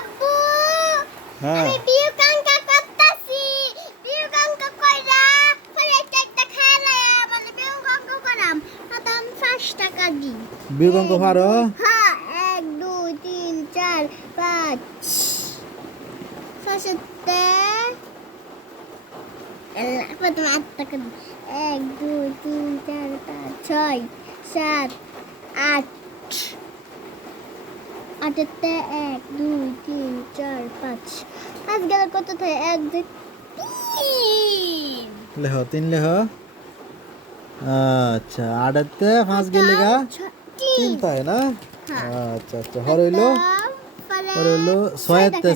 আব্বু হ্যাঁ। আমি বিউকাঙ্কা করতাছি। বিউকাঙ্কা কইরা পরে একটা একটা খেলা মানে বিউকাঙ্কা করাম আচ্ছা আদাম 5 টাকা দি বিউকাঙ্কা পারো হ্যাঁ 1 2 3 4 5 সশতে আট টাকা দি 1 2 3 4 5 6 7 8 আটেরটা এক দুই তিন চার পাঁচ। পাঁচ গেলে কত থাকে এক দুই তিন। লেহ তিন লেহ। আচ্ছা আটেরতে পাঁচ আচ্ছা, গেলে গা? তিন। তাই না? হ্যাঁ। আচ্ছা আচ্ছা হর হইল? হর হইল?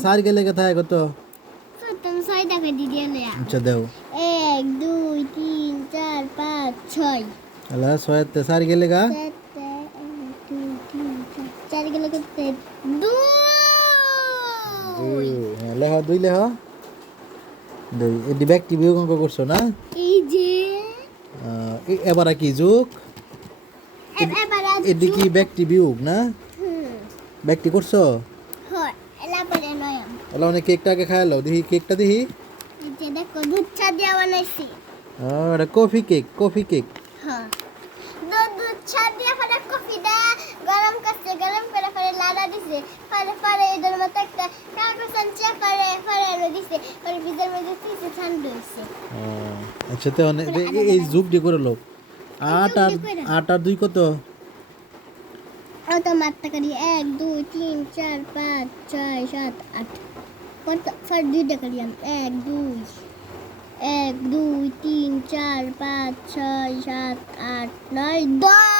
চার গেলে গে থাকে কত? ছয় টাকা দিয়ে দিলে আচ্ছা দেও। এক দুই তিন চার পাঁচ ছয়। হ্যালো ছয়েরতে সার গেলে গা? চার। চার দুই। দুই হ্যাঁ, লেহ দুই লেহ। দুই এটি বিয়োগ অঙ্ক করছ না? এই যে। এবার কি যুগ? এটি কি বিয়োগ না? হুম, ব্যক্তি করছ? এলা অনেক কেকটাকে খাইলো দেখি কেকটা দেখি দেখো দুধ চা দিয়ে বানাইছি। এটা কফি কেক কফি কেক হ্যাঁ দুধ দুধ চা দিয়ে পরে কফি দেয়া গরম করছে গরম করে পরে লাড়া দিছে। পরে পরে এদের মতো একটা কাগজ আনছে পরে পরে এনে দিছে। পরে ভিতর মধ্যে দিছে ঠান্ডা হয়েছে আচ্ছা তো এই যুগ দিয়ে করে লোক। আট আর আট আর দুই কত? তো মাত্র দিয়ে এক দুই তিন চার পাঁচ ছয় সাত আট। কত ফর দুই টাকা দিলাম এক দুই এক দুই তিন চার পাঁচ ছয় সাত আট নয় দশ।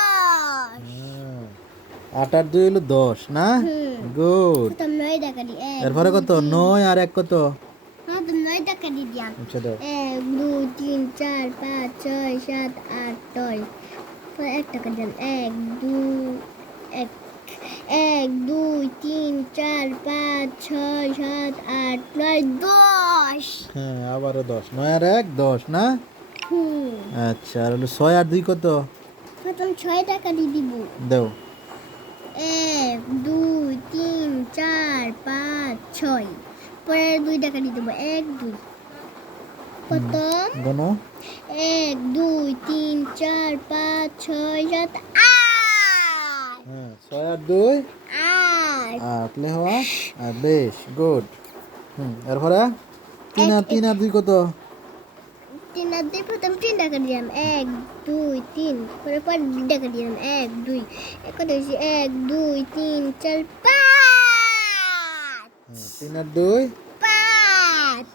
আট আর দুই হলো দশ না? গুড এরপরে কত? নয় আর এক কত? হ্যাঁ আচ্ছা দাও। এক দুই তিন চার পাঁচ ছয় সাত আট নয় এক টাকা দিলাম এক দুই এক এক দুই তিন চার পাঁচ ছয় সাত আট নয় দশ। হ্যাঁ আবারও দশ। নয় আর এক দশ না? আচ্ছা আর হলো ছয় আর দুই কত? প্রথম ছয় টাকা দিয়ে দিব। দাও। এক দুই তিন চার পাঁচ ছয়। পরে দুই টাকা দিয়ে দেবো। এক দুই। প্রথম। গনো এক দুই তিন চার পাঁচ ছয় সাত আট। হ্যাঁ ছয় আর দুই। আট। আট লে হওয়া? বেশ গুড। হুম এরপরে? তিন আর তিন আর দুই কত? তিন আর দুই প্রথম তিন টাকা দিলাম। এক দুই তিন। পরে পর দুই টাকা দিলাম। এক দুই। কত হয়েছে এক দুই তিন চার পাঁচ। তিন আর দুই। পাঁচ।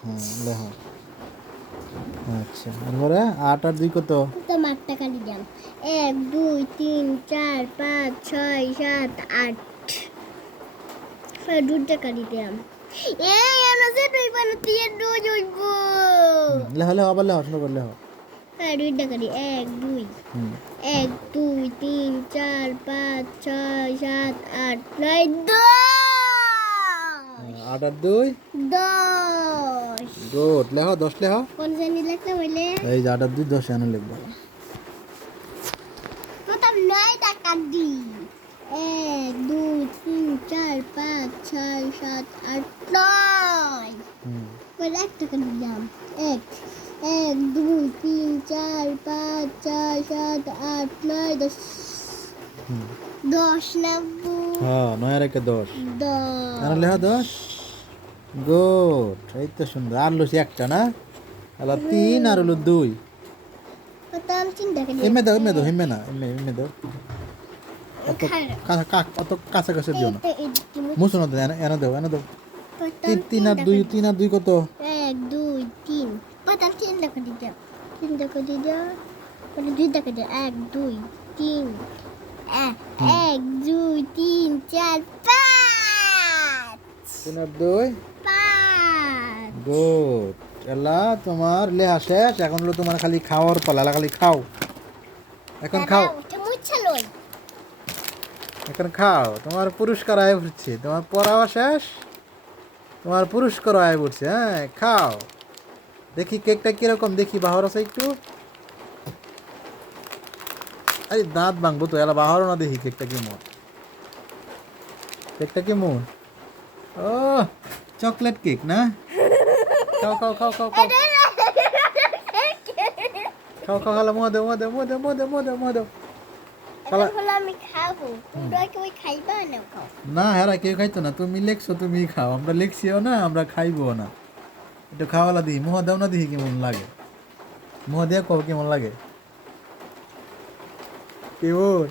আচ্ছা এরপরে আট আর দুই কত? প্রথম আট টাকা দিলাম। এক দুই তিন চার পাঁচ ছয় সাত আট। দুই টাকা দিলাম। এই এনসে দুই পানো দিয়ে দুই হইব লে হলে আবার লে সুন্দর করে লে হও। পরে দুই টাকা দি এক দুই। এক দুই তিন চার পাঁচ ছয় সাত আট নয় দশ। হ্যাঁ, আট আর দুই? দশ। গুড লে হও দশ লে হও কোন শ্রেণি লেখতে হইলে এই যে আট আর দুই দশ এনে লিখব। প্রথম নয় টাকা দি এক দুই তিন চার পাঁচ ছয় সাত আট নয়। হুম। পরে এক টাকা দিলাম? এক এক দুই তিন চার পাঁচ ছয় সাত আট নয় দশ। দশ নব্বই হ্যাঁ নয় আর একে দশ। দশ। এনে লে হও দশ। গুড এই তো সুন্দর। আর লুছি একটা না? তাহলে তিন আর হলো দুই। এমে দাও এমে দাও এমে না এমে এমে দাও। অত অত কাছাকাছি দিও না। না এনে এনে দাও এনে দাও। তিন আর দুই তিন আর দুই কত? এক দুই তিন। প্রথম তিন দাও। তিন দাও। পরে দুই টাকা দিয়ে এক দুই তিন। এক এক দুই তিন চার পাঁচ। তিন আর দুই? পাঁচ। গুড। এলা তোমার লেহা শেষ। এখন হলো তোমার খালি খাওয়ার পালা খালি খাও। এখন খাও। এখন খাও তোমার পুরস্কার আয় উঠছে তোমার পড়াও শেষ তোমার পুরস্কার আয় উঠছে হ্যাঁ খাও দেখি কেকটা কীরকম দেখি বাহর আছে একটু আরে দাঁত ভাঙবো তো এলা বাহরও না দেখি কেকটা কেমন কেকটা কেমন ও চকলেট কেক না খাও খাও খাও খাও খাও খাও খাও খাও মধু মধু মধু মধু খালা এখন হলো আমি খাব তোমরা কেউ খাইবা না হ্যাঁ কেউ খাইতো না। তুমি লেখছো তুমি খাও। আমরা লেখছিও না আমরা খাইবো না। একটু খাওয়ালা দিই মুহ দাও না দিই কেমন লাগে। মুহ দিয়ে কব কেমন লাগে। কেমন